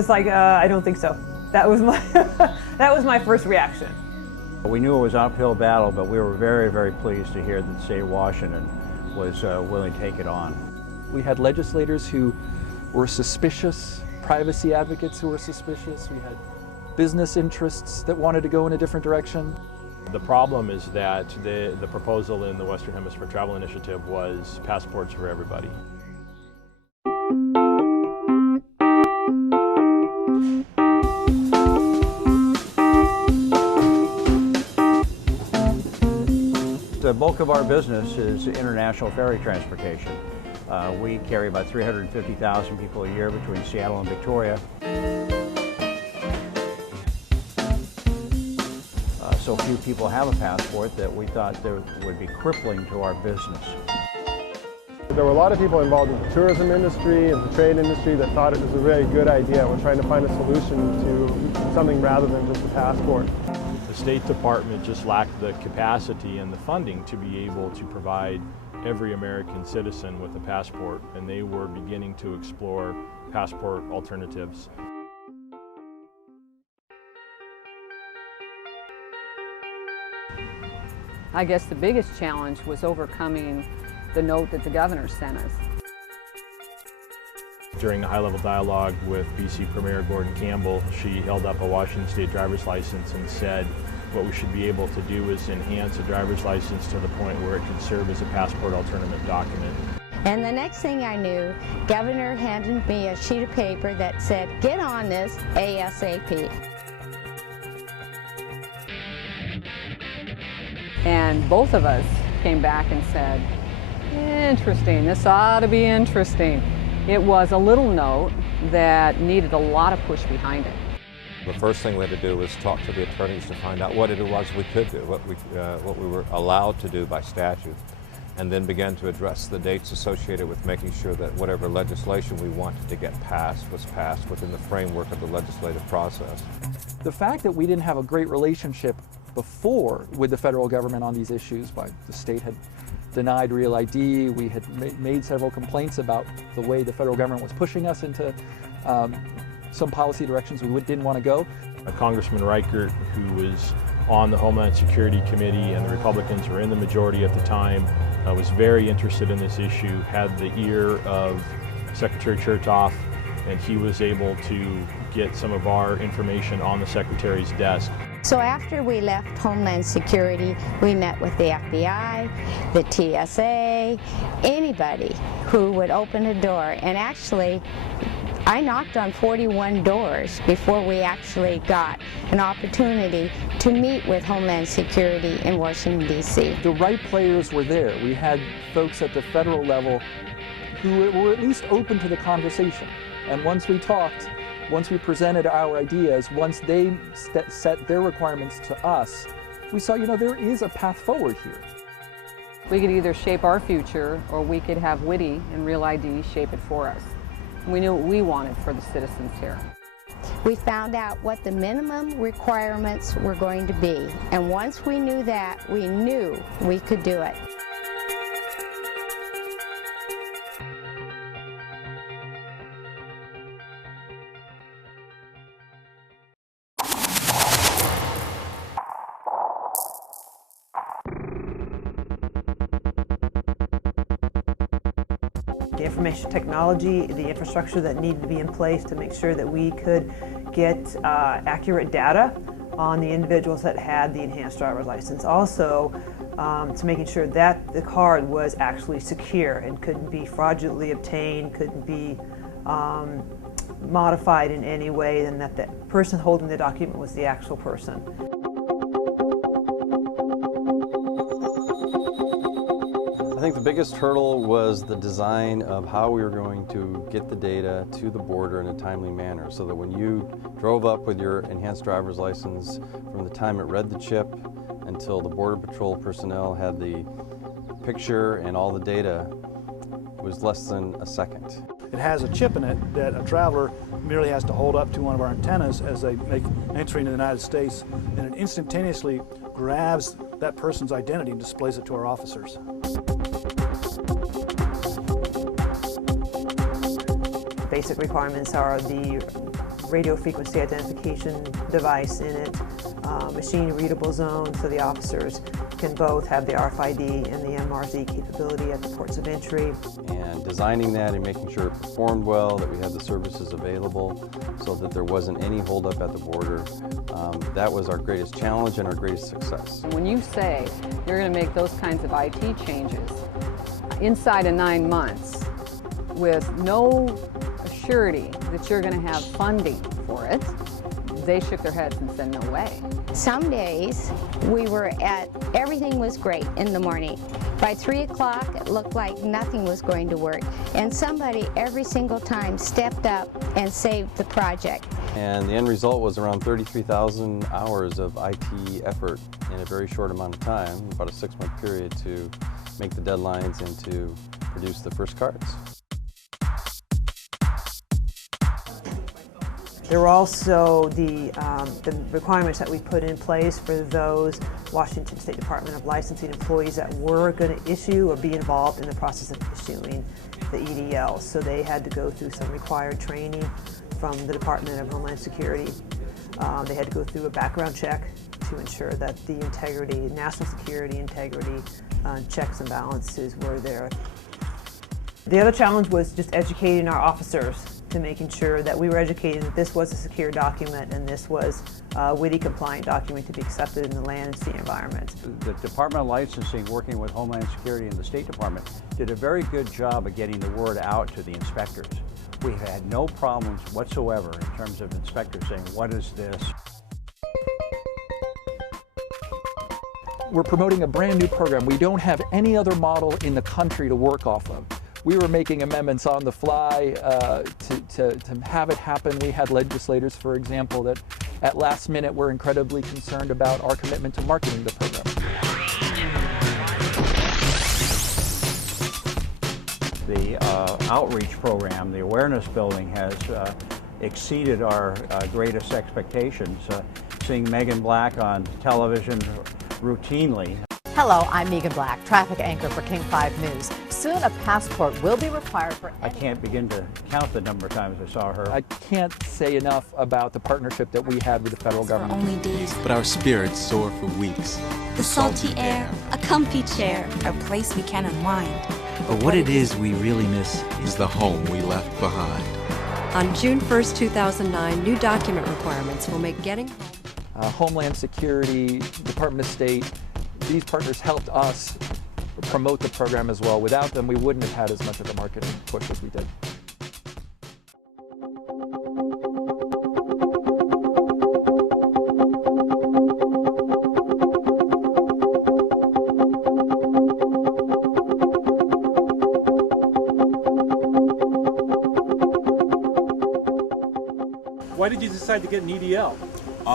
was like, I don't think so. That was my, that was my first reaction. We knew it was an uphill battle, but we were very, very pleased to hear that the state of Washington was willing to take it on. We had legislators who were suspicious, privacy advocates who were suspicious, we had business interests that wanted to go in a different direction. The problem is that the proposal in the Western Hemisphere Travel Initiative was passports for everybody. The bulk of our business is international ferry transportation. We carry about 350,000 people a year between Seattle and Victoria. So few people have a passport that we thought that would be crippling to our business. There were a lot of people involved in the tourism industry and the trade industry that thought it was a very good idea. We're trying to find a solution to something rather than just a passport. The State Department just lacked the capacity and the funding to be able to provide every American citizen with a passport, and they were beginning to explore passport alternatives. I guess the biggest challenge was overcoming the note that the governor sent us. During a high-level dialogue with BC Premier Gordon Campbell, she held up a Washington State driver's license and said what we should be able to do is enhance a driver's license to the point where it can serve as a passport alternative document. And the next thing I knew, Governor handed me a sheet of paper that said, "Get on this ASAP." And both of us came back and said, interesting, this ought to be interesting. It was a little note that needed a lot of push behind it. The first thing we had to do was talk to the attorneys to find out what it was we could do, what we were allowed to do by statute, and then began to address the dates associated with making sure that whatever legislation we wanted to get passed was passed within the framework of the legislative process. The fact that we didn't have a great relationship before with the federal government on these issues, the state had denied Real ID, we had made several complaints about the way the federal government was pushing us into some policy directions we didn't want to go. Congressman Reichert, who was on the Homeland Security Committee and the Republicans were in the majority at the time, was very interested in this issue, had the ear of Secretary Chertoff, and he was able to get some of our information on the Secretary's desk. So after we left Homeland Security, we met with the FBI, the TSA, anybody who would open a door. And actually, I knocked on 41 doors before we actually got an opportunity to meet with Homeland Security in Washington, D.C. The right players were there. We had folks at the federal level who were at least open to the conversation. And once we talked, once we presented our ideas, once they set their requirements to us, we saw, there is a path forward here. We could either shape our future or we could have Witty and Real ID shape it for us. We knew what we wanted for the citizens here. We found out what the minimum requirements were going to be. And once we knew that, we knew we could do it. The information technology, the infrastructure that needed to be in place to make sure that we could get accurate data on the individuals that had the enhanced driver's license. Also, to making sure that the card was actually secure and couldn't be fraudulently obtained, couldn't be modified in any way, and that the person holding the document was the actual person. I think the biggest hurdle was the design of how we were going to get the data to the border in a timely manner, so that when you drove up with your enhanced driver's license, from the time it read the chip until the Border Patrol personnel had the picture and all the data, was less than a second. It has a chip in it that a traveler merely has to hold up to one of our antennas as they make entry into the United States, and it instantaneously grabs that person's identity and displays it to our officers. Basic requirements are the radio frequency identification device in it, machine readable zone, so the officers can both have the RFID and the MRZ capability at the ports of entry. And designing that and making sure it performed well, that we had the services available so that there wasn't any holdup at the border. That was our greatest challenge and our greatest success. And when you say you're going to make those kinds of IT changes inside of 9 months with no surety that you're going to have funding for it, they shook their heads and said, no way. Some days we were everything was great in the morning. By 3 o'clock, it looked like nothing was going to work. And somebody every single time stepped up and saved the project. And the end result was around 33,000 hours of IT effort in a very short amount of time, about a 6-month period, to make the deadlines and to produce the first cards. There were also the requirements that we put in place for those Washington State Department of Licensing employees that were going to issue or be involved in the process of issuing the EDL. So they had to go through some required training from the Department of Homeland Security. They had to go through a background check to ensure that the integrity, national security integrity, checks and balances were there. The other challenge was just educating our officers to making sure that we were educated that this was a secure document and this was a WITI compliant document to be accepted in the land and sea environment. The Department of Licensing, working with Homeland Security and the State Department, did a very good job of getting the word out to the inspectors. We had no problems whatsoever in terms of inspectors saying, what is this? We're promoting a brand new program. We don't have any other model in the country to work off of. We were making amendments on the fly to have it happen. We had legislators, for example, that at last minute were incredibly concerned about our commitment to marketing the program. The outreach program, the awareness building, has exceeded our greatest expectations. Seeing Megan Black on television routinely. Hello, I'm Megan Black, traffic anchor for King 5 News. Soon a passport will be required for I can't begin to count the number of times I saw her. I can't say enough about the partnership that we had with the federal government. For only days, but our spirits soar for weeks. The salty air, a comfy chair, a place we can unwind. But what it is we really miss is the home we left behind. On June 1st, 2009, new document requirements will make getting home. Homeland Security, Department of State, these partners helped us promote the program as well. Without them, we wouldn't have had as much of a marketing push as we did. Why did you decide to get an EDL?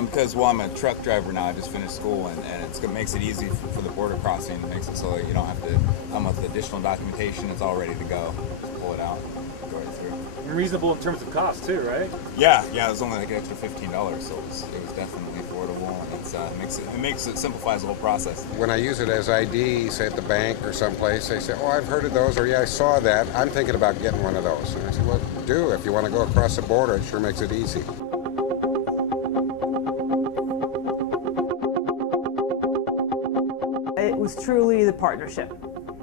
Because, well, I'm a truck driver now. I just finished school, and it makes it easy for the border crossing. It makes it so that you don't have to come with additional documentation. It's all ready to go. Just pull it out, go right through. And reasonable in terms of cost, too, right? Yeah, it was only like an extra $15, so it was definitely affordable, and it simplifies the whole process. When I use it as ID, say at the bank or someplace, they say, "Oh, I've heard of those," or "Yeah, I saw that. I'm thinking about getting one of those." And I said, "Well, do if you want to go across the border. It sure makes it easy." It was truly the partnership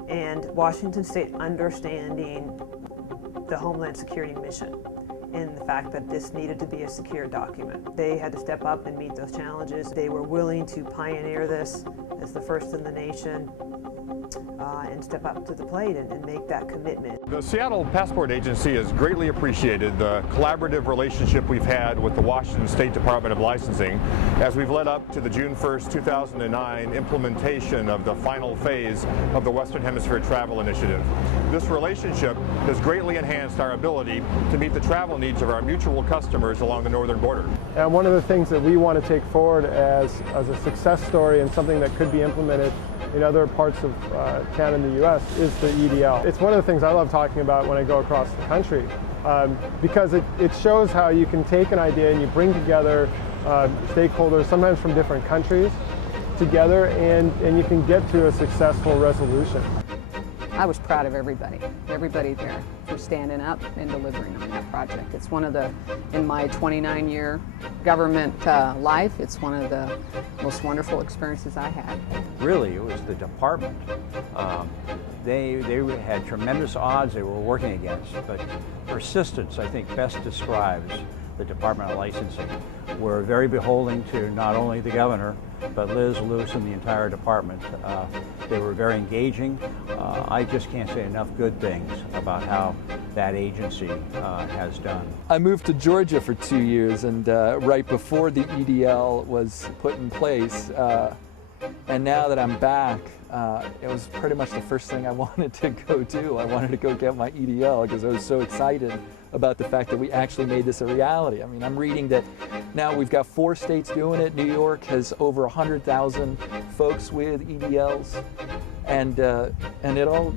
and Washington State understanding the Homeland Security mission and the fact that this needed to be a secure document. They had to step up and meet those challenges. They were willing to pioneer this as the first in the nation and step up to the plate and make that commitment. The Seattle Passport Agency has greatly appreciated the collaborative relationship we've had with the Washington State Department of Licensing as we've led up to the June 1st, 2009 implementation of the final phase of the Western Hemisphere Travel Initiative. This relationship has greatly enhanced our ability to meet the travel needs of our mutual customers along the northern border. And one of the things that we want to take forward as a success story and something that could be implemented in other parts of Canada and the U.S. is the EDL. It's one of the things I love talking about when I go across the country because it shows how you can take an idea and you bring together stakeholders, sometimes from different countries, together and you can get to a successful resolution. I was proud of everybody there for standing up and delivering on that project. It's one of the, in my 29-year government life, it's one of the most wonderful experiences I had. Really, it was the department. They had tremendous odds they were working against, but persistence, I think, best describes the Department of Licensing. We're very beholden to not only the governor, but Liz, Luce, and the entire department. They were very engaging. I just can't say enough good things about how that agency has done. I moved to Georgia for 2 years, and right before the EDL was put in place, and now that I'm back, it was pretty much the first thing I wanted to go do. I wanted to go get my EDL because I was so excited about the fact that we actually made this a reality. I mean, I'm reading that now we've got 4 states doing it. New York has over 100,000 folks with EDLs, and it all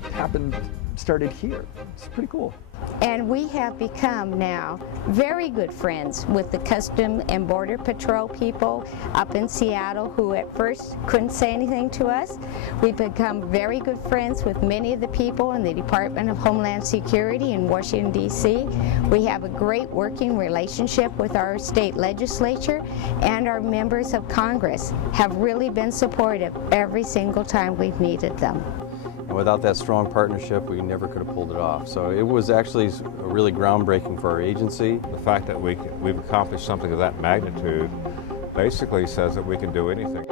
started here. It's pretty cool. And we have become now very good friends with the Custom and Border Patrol people up in Seattle who at first couldn't say anything to us. We've become very good friends with many of the people in the Department of Homeland Security in Washington, D.C. We have a great working relationship with our state legislature, and our members of Congress have really been supportive every single time we've needed them. And without that strong partnership, we never could have pulled it off. So it was actually really groundbreaking for our agency. The fact that we've accomplished something of that magnitude basically says that we can do anything.